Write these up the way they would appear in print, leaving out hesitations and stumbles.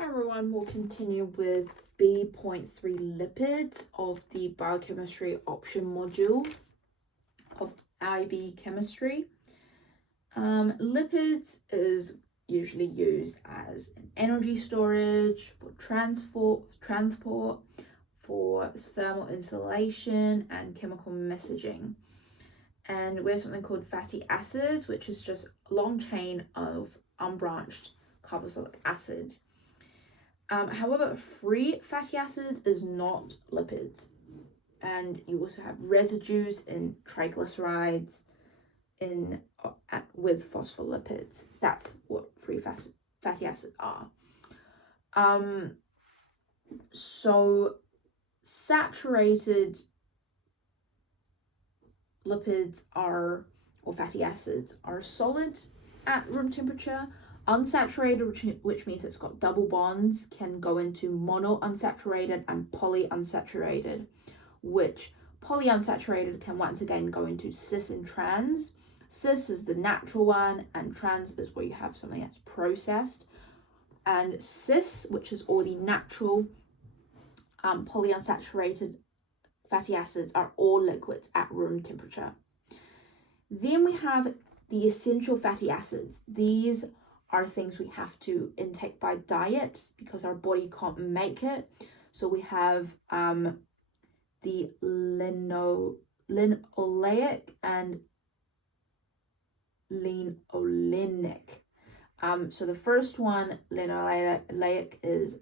Hi everyone, we'll continue with B.3 Lipids of the Biochemistry option module of IB Chemistry. Lipids is usually used as an energy storage, for transport, for thermal insulation and chemical messaging. And we have something called fatty acids, which is just a long chain of unbranched carboxylic acid. However, free fatty acids is not lipids. And you also have residues in triglycerides with phospholipids. That's what free fatty acids are. So saturated lipids or fatty acids are solid at room temperature. Unsaturated, which means it's got double bonds, can go into monounsaturated and polyunsaturated, which polyunsaturated can once again go into cis and trans. Cis is the natural one, and trans is where you have something that's processed. And cis, which is all the natural polyunsaturated fatty acids, are all liquids at room temperature. Then we have the essential fatty acids. These are things we have to intake by diet because our body can't make it. So we have the linoleic and linolenic. So the first one, linoleic, is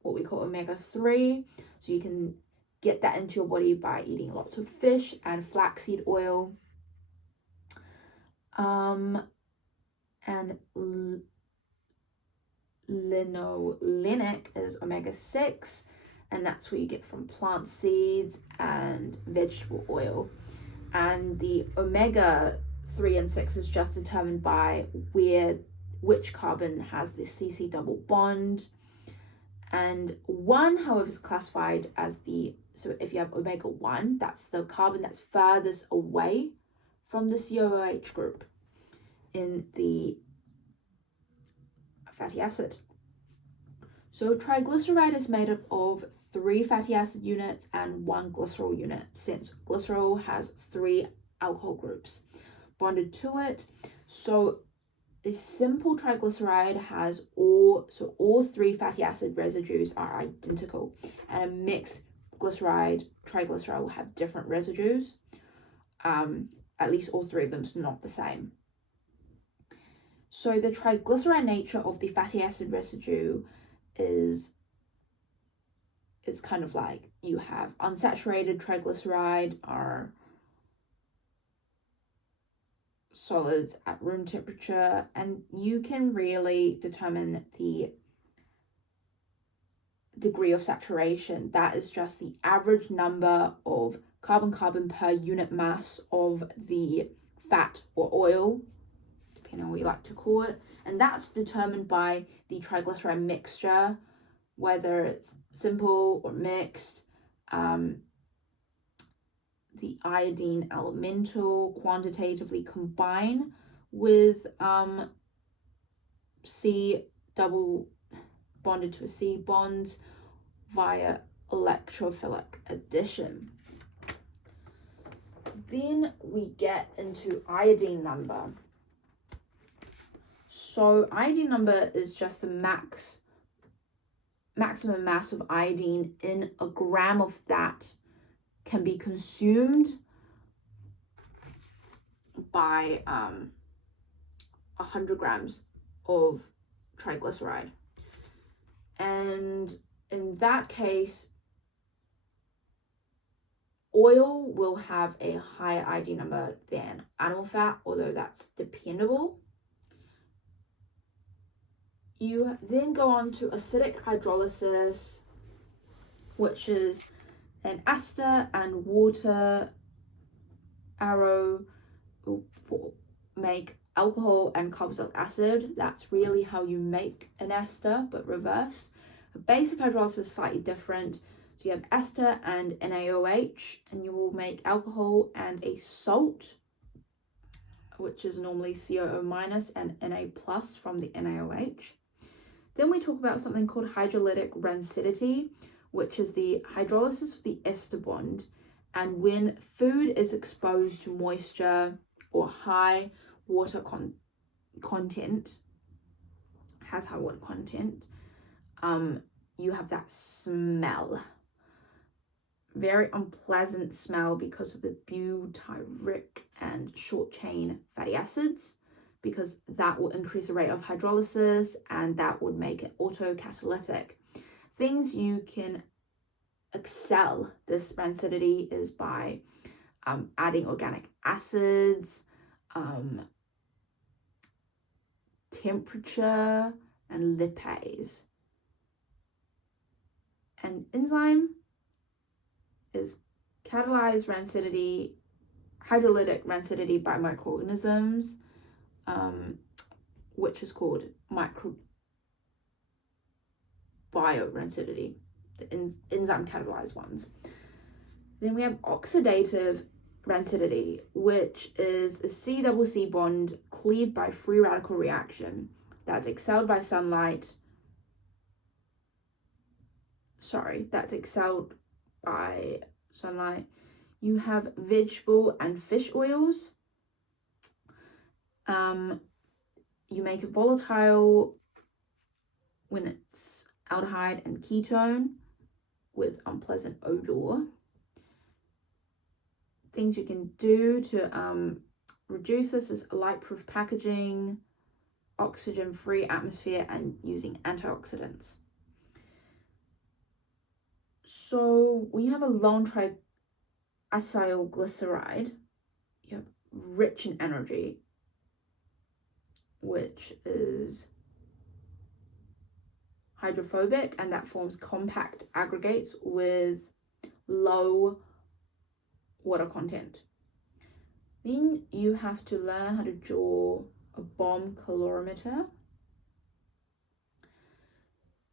what we call omega-3. So you can get that into your body by eating lots of fish and flaxseed oil. And linolenic is omega-6, and that's what you get from plant seeds and vegetable oil. And the omega-3 and 6 is just determined by which carbon has the CC double bond. And 1, however, is classified as so if you have omega-1, that's the carbon that's furthest away from the COOH group in the fatty acid. So triglyceride is made up of 3 fatty acid units and 1 glycerol unit, since glycerol has 3 alcohol groups bonded to it. So a simple triglyceride has all 3 fatty acid residues are identical, and a mixed triglyceride will have different residues. At least all 3 of them is not the same. So the triglyceride nature of the fatty acid residue is kind of like you have unsaturated triglyceride are solids at room temperature, and you can really determine the degree of saturation. That is just the average number of carbon per unit mass of the fat or oil, depending on what you like to call it, and that's determined by the triglyceride mixture, whether it's simple or mixed. The iodine elemental quantitatively combine with C double bonded to a C bonds via electrophilic addition. Then we get into iodine number. So iodine number is just the maximum mass of iodine in a gram of that can be consumed by 100 grams of triglyceride. And in that case, oil will have a higher iodine number than animal fat, although that's dependable. You then go on to acidic hydrolysis, which is an ester and water arrow will make alcohol and carboxylic acid. That's really how you make an ester, but reverse. A basic hydrolysis is slightly different. So you have ester and NaOH, and you will make alcohol and a salt, which is normally COO- and Na+ from the NaOH. Then we talk about something called hydrolytic rancidity, which is the hydrolysis of the ester bond. And when food is exposed to moisture or high water content, has high water content, you have that smell. Very unpleasant smell because of the butyric and short chain fatty acids, because that will increase the rate of hydrolysis and that would make it autocatalytic. Things you can excel this rancidity is by adding organic acids, temperature, and lipase. An enzyme is catalyzed hydrolytic rancidity by microorganisms, which is called microbiorancidity, the enzyme catalyzed ones. Then we have oxidative rancidity, which is the C-double-C bond cleaved by free radical reaction that's excelled by sunlight. That's excelled by sunlight. You have vegetable and fish oils. You make it volatile when it's aldehyde and ketone with unpleasant odor. Things you can do to reduce this is light-proof packaging, oxygen-free atmosphere, and using antioxidants. So we have a long triacylglyceride. You have rich in energy, which is hydrophobic, and that forms compact aggregates with low water content. Then you have to learn how to draw a bomb calorimeter.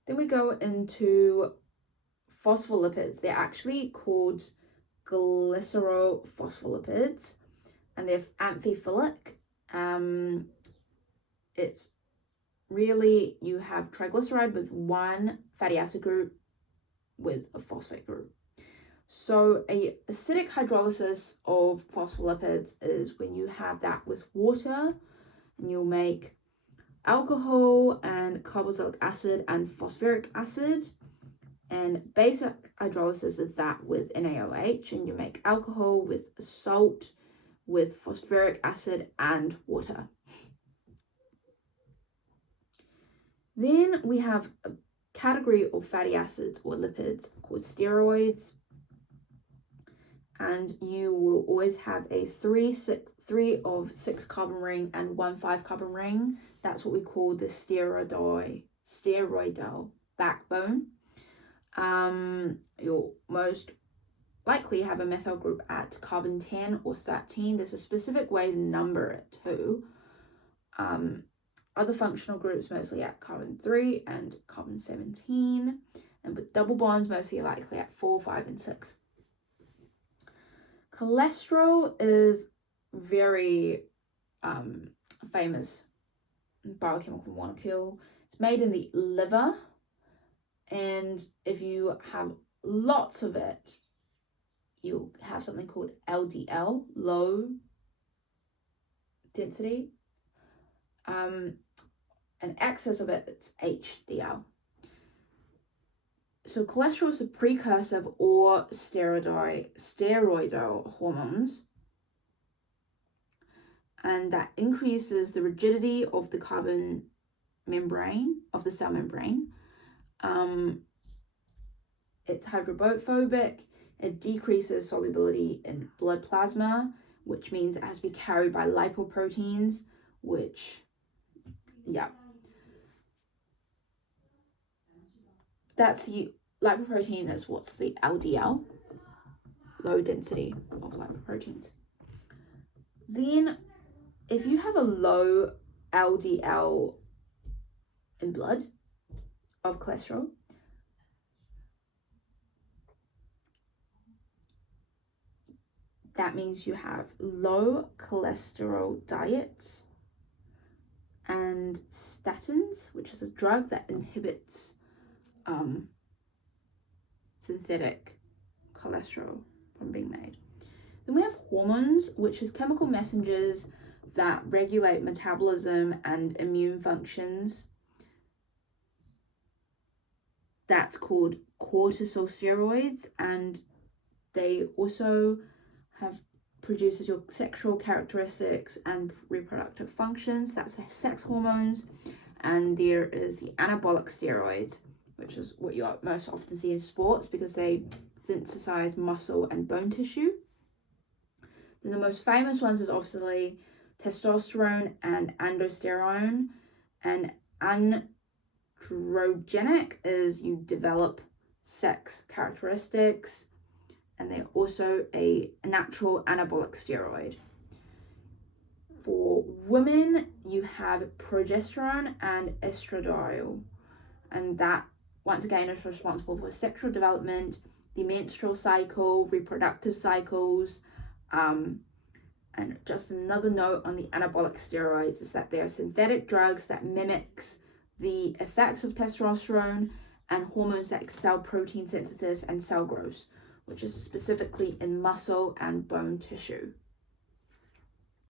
Then we go into phospholipids. They're actually called glycerophospholipids, and they're amphiphilic. It's really, you have triglyceride with one fatty acid group with a phosphate group. So a acidic hydrolysis of phospholipids is when you have that with water, and you'll make alcohol and carboxylic acid and phosphoric acid. And basic hydrolysis is that with NaOH, and you make alcohol with salt, with phosphoric acid and water. Then we have a category of fatty acids or lipids called steroids. And you will always have a 3 of 6 carbon ring and 1 5 carbon ring. That's what we call the steroidal backbone. You'll most likely have a methyl group at carbon 10 or 13. There's a specific way to number it too. Other functional groups mostly at carbon 3 and carbon 17, and with double bonds mostly likely at 4, 5, and 6. Cholesterol is very famous biochemical molecule. It's made in the liver, and if you have lots of it, you'll have something called LDL, low density. An excess of it, it's HDL. So cholesterol is a precursor of all steroidal hormones, and that increases the rigidity of the carbon membrane, of the cell membrane. It's hydrophobic. It decreases solubility in blood plasma, which means it has to be carried by lipoproteins, which, yeah. That's the lipoprotein is what's the LDL, low density of lipoproteins. Then if you have a low LDL in blood of cholesterol, that means you have low cholesterol diet, and statins, which is a drug that inhibits synthetic cholesterol from being made. Then we have hormones, which is chemical messengers that regulate metabolism and immune functions. That's called cortisol steroids, and they also have produces your sexual characteristics and reproductive functions. That's the sex hormones. And there is the anabolic steroids, which is what you most often see in sports because they synthesize muscle and bone tissue. Then the most famous ones is obviously testosterone and androsterone. And androgenic is you develop sex characteristics, and they're also a natural anabolic steroid. For women, you have progesterone and estradiol, and that once again is responsible for sexual development, the menstrual cycle, reproductive cycles. And just another note on the anabolic steroids is that they are synthetic drugs that mimics the effects of testosterone and hormones that excel protein synthesis and cell growth, which is specifically in muscle and bone tissue.